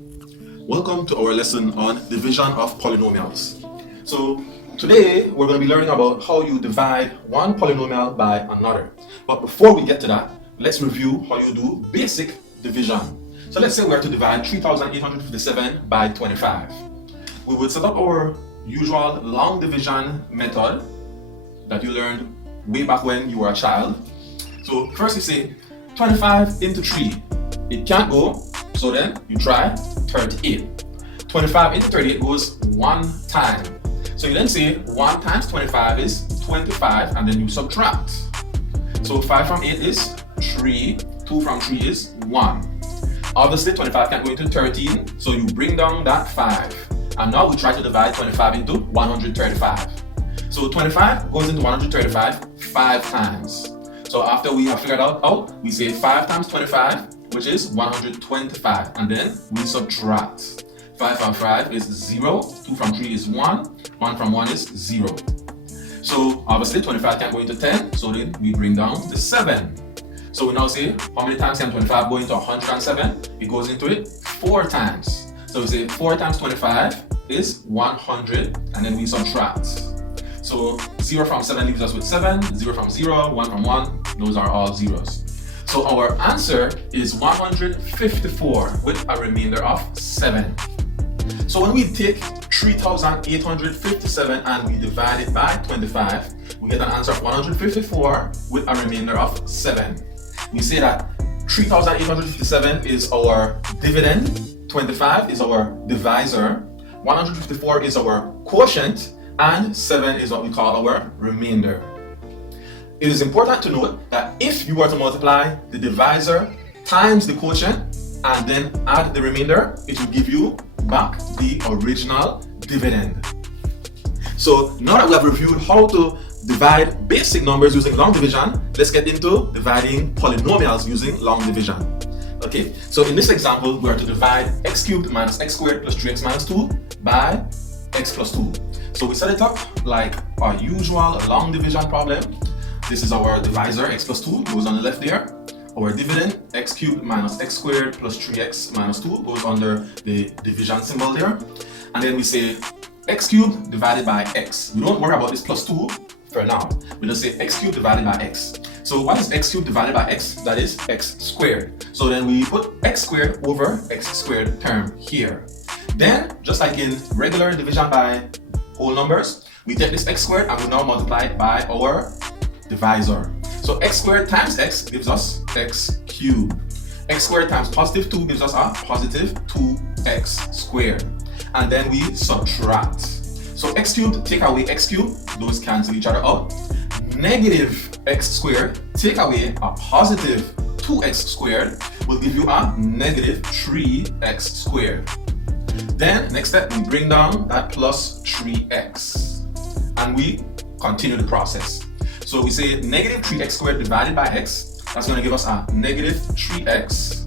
Welcome to our lesson on division of polynomials. So today we're going to be learning about how you divide one polynomial by another. But before we get to that, let's review how you do basic division. So let's say we're to divide 3,857 by 25. We would set up our usual long division method that you learned way back when you were a child. So first you say 25 into 3. It can't go, so then you try 38. 25 into 38 goes one time. So you then say 1 times 25 is 25, and then you subtract. So 5 from 8 is 3, 2 from 3 is 1. Obviously 25 can't go into 13, so you bring down that 5. And now we try to divide 25 into 135. So 25 goes into 135 5 times. So after we have figured out, we say 5 times 25, which is 125, and then we subtract. 5 from 5 is 0, 2 from 3 is 1, 1 from 1 is 0. So obviously 25 can't go into 10, so then we bring down the 7. So we now say, how many times can 25 go into 107? It goes into it 4 times. So we say 4 times 25 is 100, and then we subtract. So 0 from 7 leaves us with 7, 0 from 0, 1 from 1, those are all zeros. So our answer is 154 with a remainder of 7. So when we take 3,857 and we divide it by 25, we get an answer of 154 with a remainder of 7. We say that 3,857 is our dividend, 25 is our divisor, 154 is our quotient, and 7 is what we call our remainder. It is important to note that if you were to multiply the divisor times the quotient and then add the remainder, it will give you back the original dividend. So now that we have reviewed how to divide basic numbers using long division, let's get into dividing polynomials using long division. Okay, so in this example, we are to divide x cubed minus x squared plus 3x minus 2 by x plus 2. So we set it up like our usual long division problem. This is our divisor, x plus 2, goes on the left there. Our dividend, x cubed minus x squared plus 3x minus 2, goes under the division symbol there. And then we say x cubed divided by x. We don't worry about this plus 2 for now. We just say x cubed divided by x. So what is x cubed divided by x? That is x squared. So then we put x squared over x squared term here. Then, just like in regular division by whole numbers, we take this x squared and we now multiply it by our divisor. So x squared times x gives us x cubed. X squared times positive 2 gives us a positive 2x squared. And then we subtract. So x cubed take away x cubed, those cancel each other out. Negative x squared take away a positive 2x squared will give you a negative 3x squared. Then next step, we bring down that plus 3x and we continue the process. So we say negative 3x squared divided by x, that's going to give us a negative 3x,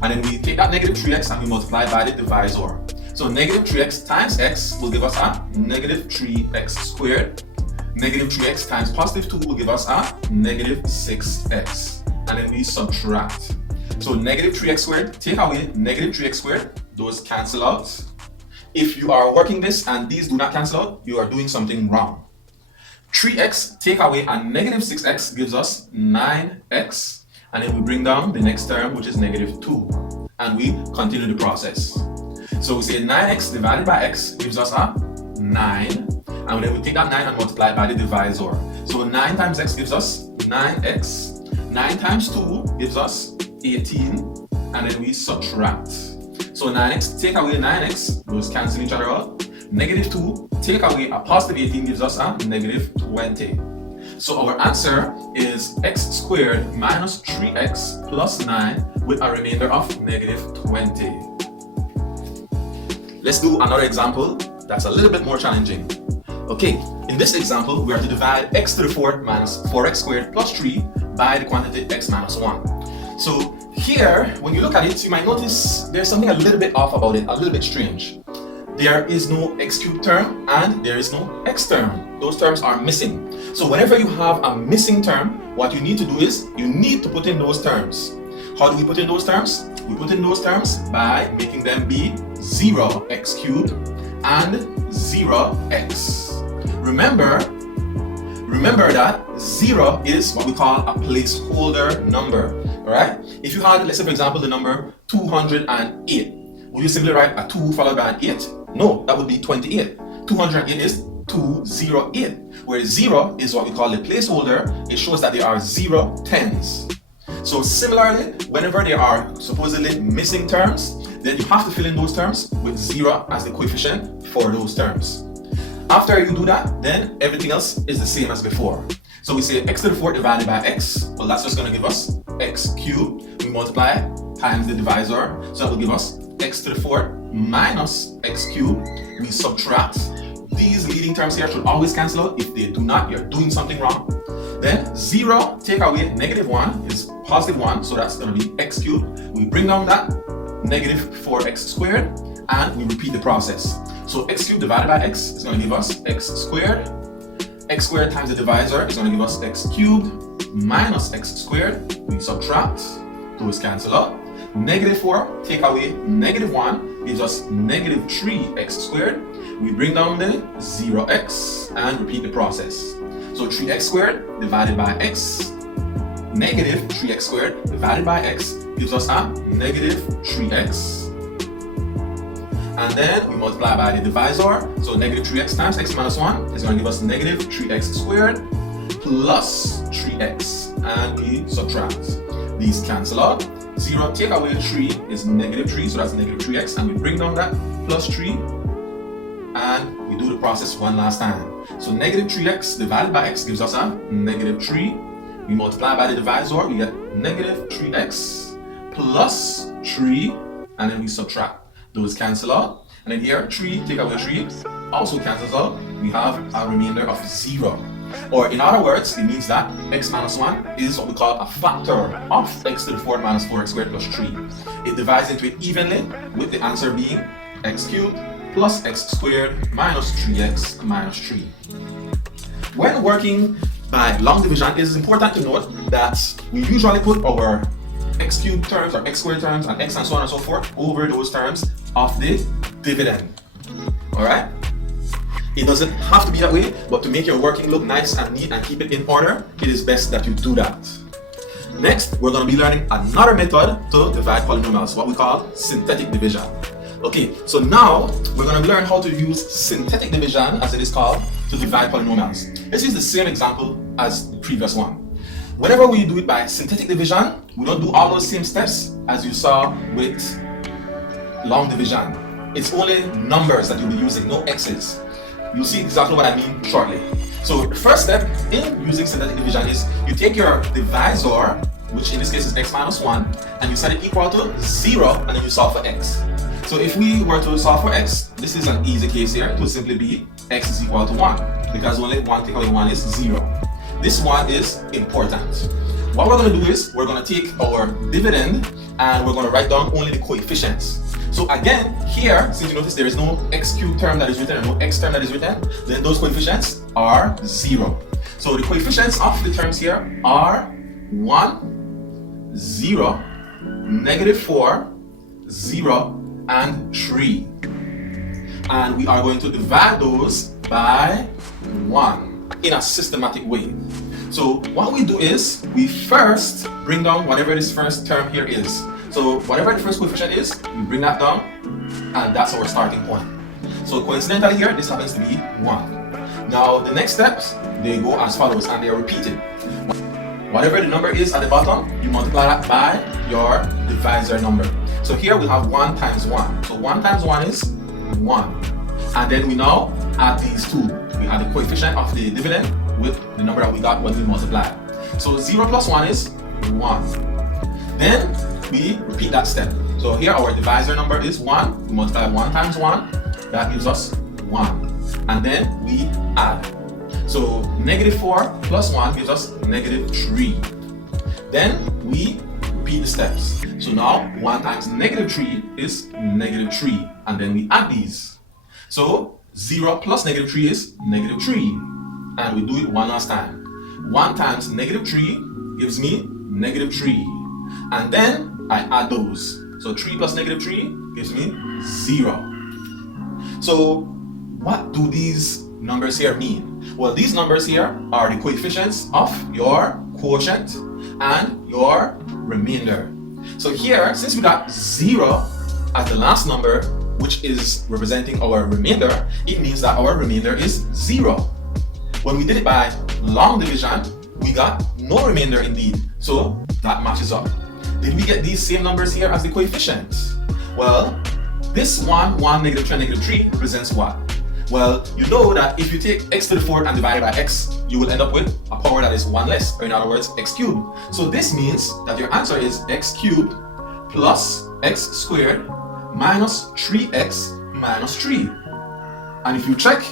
and then we take that negative 3x and we multiply by the divisor. So negative 3x times x will give us a negative 3x squared. Negative 3x times positive 2 will give us a negative 6x, and then we subtract. So negative 3x squared take away negative 3x squared, those cancel out. If you are working this and these do not cancel out, you are doing something wrong. 3x take away a negative 6x gives us 9x, and then we bring down the next term, which is negative 2, and we continue the process. So we say 9x divided by x gives us a 9, and then we take that 9 and multiply by the divisor. So 9 times x gives us 9x, 9 times 2 gives us 18, and then we subtract. So 9x take away 9x, those cancel each other out. Negative 2 take away a positive 18 gives us a negative 20. So our answer is x squared minus 3x plus 9 with a remainder of negative 20. Let's do another example that's a little bit more challenging. Okay, in this example, we are to divide x to the 4th minus 4x squared plus 3 by the quantity x minus 1. So here, when you look at it, you might notice there's something a little bit off about it, a little bit strange. There is no x cubed term and there is no x term. Those terms are missing. So whenever you have a missing term, what you need to do is you need to put in those terms. How do we put in those terms? We put in those terms by making them be 0x cubed and 0x. Remember that 0 is what we call a placeholder number, alright? If you had, let's say for example, the number 208, would you simply write a 2 followed by an 8? No, that would be 28. 208 is 208, where 0 is what we call the placeholder. It shows that there are 0 tens. So similarly, whenever there are supposedly missing terms, then you have to fill in those terms with 0 as the coefficient for those terms. After you do that, then everything else is the same as before. So we say x to the 4th divided by x. Well, that's just going to give us x cubed. We multiply times the divisor, so that will give us x to the 4th minus x cubed. We subtract. These leading terms here should always cancel out. If they do not, you're doing something wrong. Then 0 take away -1 is +1, so that's going to be x cubed. We bring down that -4x squared, and we repeat the process. So x cubed divided by x is going to give us x squared. X squared times the divisor is going to give us x cubed minus x squared. We subtract, those cancel out. -4 take away -1 gives us -3x squared. We bring down the 0x and repeat the process. So 3x squared divided by x, -3x squared divided by x gives us a -3x. And then we multiply by the divisor. So -3x times x minus 1 is going to give us -3x squared plus 3x. And we subtract. These cancel out. 0 take away 3 is -3, so that's -3x. And we bring down that plus 3. And we do the process one last time. So -3x divided by x gives us a -3. We multiply by the divisor, we get -3x plus 3, and then we subtract. Those cancel out. And then here, 3 take away 3 also cancels out. We have a remainder of 0. Or in other words, it means that x minus 1 is what we call a factor of x to the 4th minus 4x squared plus 3. It divides into it evenly, with the answer being x cubed plus x squared minus 3x minus 3. When working by long division, it is important to note that we usually put our x cubed terms or x squared terms and x and so on and so forth over those terms of the dividend. Alright? It doesn't have to be that way, but to make your working look nice and neat and keep it in order, it is best that you do that. Next, we're going to be learning another method to divide polynomials, what we call synthetic division. Okay, so now we're going to learn how to use synthetic division, as it is called, to divide polynomials. Let's use the same example as the previous one. Whenever we do it by synthetic division, we don't do all those same steps as you saw with long division. It's only numbers that you'll be using, no x's. You'll see exactly what I mean shortly. So the first step in using synthetic division is you take your divisor, which in this case is x minus 1, and you set it equal to 0, and then you solve for x. So if we were to solve for x, this is an easy case here. It would simply be x is equal to 1, because only 1 take away 1 is 0. This one is important. What we're going to do is we're going to take our dividend and we're going to write down only the coefficients. So again, here, since you notice there is no x cubed term that is written and no x term that is written, then those coefficients are 0. So the coefficients of the terms here are 1, 0, -4, 0, and 3. And we are going to divide those by 1 in a systematic way. So what we do is we first bring down whatever this first term here is. So whatever the first coefficient is, we bring that down, and that's our starting point. So coincidentally here, this happens to be 1. Now the next steps, they go as follows, and they are repeated. Whatever the number is at the bottom, you multiply that by your divisor number. So here we have 1 times 1. So 1 times 1 is 1. And then we now add these two. We add the coefficient of the dividend with the number that we got when we multiply. So 0 plus 1 is 1. Then we repeat that step. So here our divisor number is 1. We multiply 1 times 1. That gives us 1. And then we add. So -4 plus 1 gives us -3. Then we repeat the steps. So now 1 times -3 is -3. And then we add these. So 0 plus -3 is -3. And we do it one last time. 1 times -3 gives me -3. and then I add those. So 3 plus negative 3 gives me 0. So what do these numbers here mean? Well, these numbers here are the coefficients of your quotient and your remainder. So here, since we got 0 as the last number, which is representing our remainder, it means that our remainder is 0. When we did it by long division, we got no remainder indeed. So that matches up. Did we get these same numbers here as the coefficients? Well, this 1, 1, negative 3, and negative 3 represents what? Well, you know that if you take x to the 4th and divide it by x, you will end up with a power that is 1 less, or in other words, x cubed. So this means that your answer is x cubed plus x squared minus 3x minus 3. And if you check,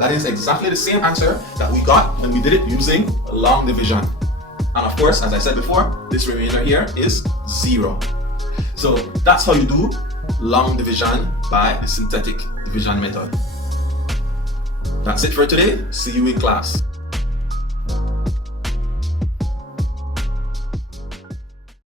that is exactly the same answer that we got when we did it using long division. And of course, as I said before, this remainder here is 0. So that's how you do long division by the synthetic division method. That's it for today. See you in class.